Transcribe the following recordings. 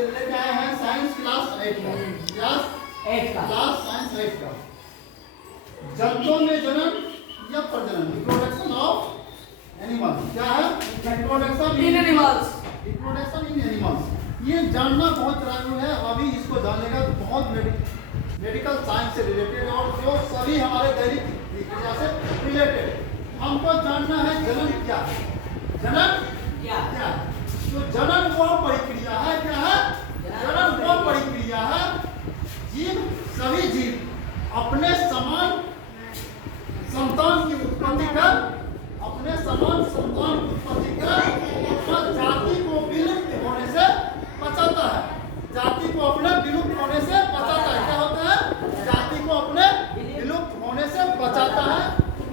लेके आए हैं साइंस क्लास 8 का, क्लास साइंस 8 का जंतुओं में जनन या प्रजनन, रिप्रोडक्शन ऑफ एनिमल्स। क्या है? Reproduction in animals. Reproduction in animals. ये जानना बहुत जरूरी है। अभी इसको जानेगा तो बहुत मेडिकल साइंस से रिलेटेड और जो सभी हमारे दैनिक क्रिया से रिलेटेड हमको जानना है जनन क्या है, जनन क्या है। तो जनन वो प्रक्रिया है, क्या है? जनन वो प्रक्रिया है जीव, सभी जीव अपने समान संतान की उत्पत्ति कर, अपने समान संतान की उत्पत्ति कर और जाति को विलुप्त होने से बचाता है। जाति को अपने विलुप्त होने से बचाता है। क्या होता है? जाति को अपने विलुप्त होने से बचाता है।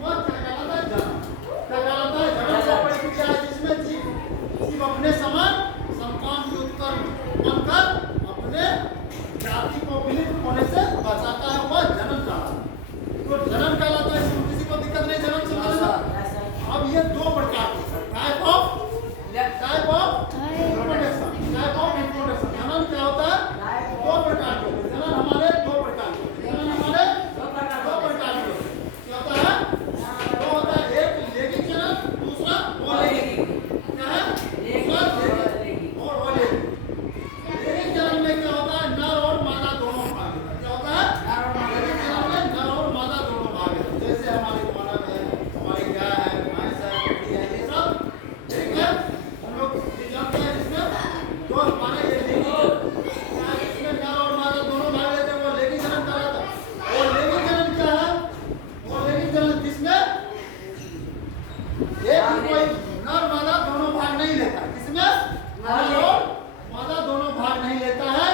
वह क्या कहलाता है? जनन। क्या कहलाता है? जनन वो प्रक्रिया है जिसमें जीव अपने समान संतान की उत्पत्ति बनकर अपने जाति को विलुप्त होने से बचाता है। वह जनन कहलाता है। तो जनन कहलाता है। इसमें किसी को दिक्कत नहीं जनन समझने में। अब ये दो प्रकार के type of reproduction, type of reproduction. जनन क्या होता है? दो प्रकार के। जनन हमारे दो प्रकार के, जनन हमारे दो प्रकार के क्या होता है? दो होता है, एक लैंगिक जनन, दूसरा अलैंगिक। क्या है? दूसरा लैंगिक और अलैंगिक। लैंगिक जनन में क्या होता है? नर और मादा दोनों भाग होता है। क्या होता है? लैंगिक जनन में नर और मादा दोनों भाग होते हैं। जैसे हमारे मानव है, हमारी गाय है, भैंस है, बकरी है, ये सब ठीक है। हम लोग ये जानते हैं इसमें जो हमारे ये लैंगिक इसमें नर और मादा दोनों भाग लेते हैं, वो लैंगिक जनन कहलाता है। और लैंगिक जनन क्या है? वो लैंगिक जनन जिसमें एक ही कोई नर मादा दोनों भाग नहीं लेता है। किसमें? नर और मादा दोनों भाग नहीं लेता है।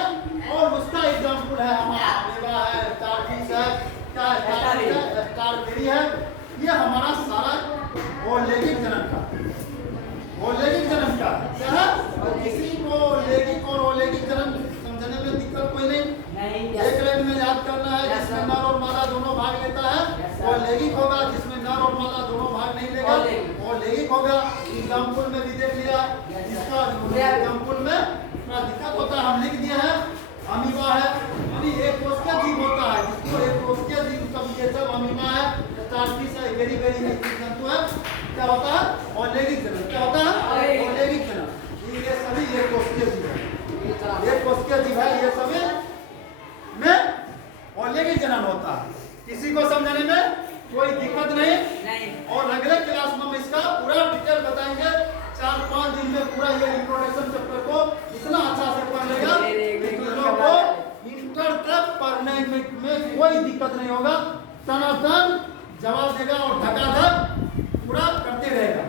और उसका एग्जाम्पल है हमारा अमीबा है, स्टारफिश है, क्या स्टारबेरी है। ये हमारा सारा वो लैंगिक जनन का, वो लैंगिक जनन का क्या है? और किसी को लैंगिक और अलैंगिक जनन समझने में दिक्कत कोई नहीं। एक लाइन में याद करना है। जिसमें नर और मादा दोनों भाग लेता है वो लैंगिक होगा। जिसमें नर और मादा दोनों भाग नहीं लेगा वो लैंगिक होगा। एग्जाम्पल में भी देख लिया। इसका एग्जाम्पल में थोड़ा दिक्कत होता है, हम लिख दिए हैं। अमीबा है, यानी एक कोशिकीय जीव होता है जिसको एक कोशिकीय जीव, सब ये सब अमीबा है, स्टारफिश है, बेरी है, जंतु है। क्या होता है? अलैंगिक जनन। क्या होता है? अलैंगिक जनन। ये सभी एक कोशिकीय जीव है, एक कोशिकीय जीव है। ये सभी में अलैंगिक जनन होता है। किसी को समझने में कोई दिक्कत नहीं। और अगले क्लास में हम इसका पूरा डिटेल बताएंगे। 4-5 दिन में पूरा ये रिप्रोडक्शन चैप्टर को इतना अच्छा से पढ़ लेगा कि तुम लोग को इंटर तक पढ़ने में कोई दिक्कत नहीं होगा। टनाटन जवाब देगा और धकाधक पूरा करते रहेगा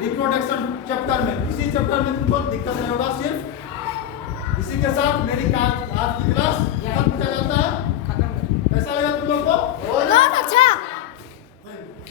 रिप्रोडक्शन चैप्टर में। इसी चैप्टर में तुमको दिक्कत नहीं होगा। सिर्फ इसी के साथ मेरी आज की क्लास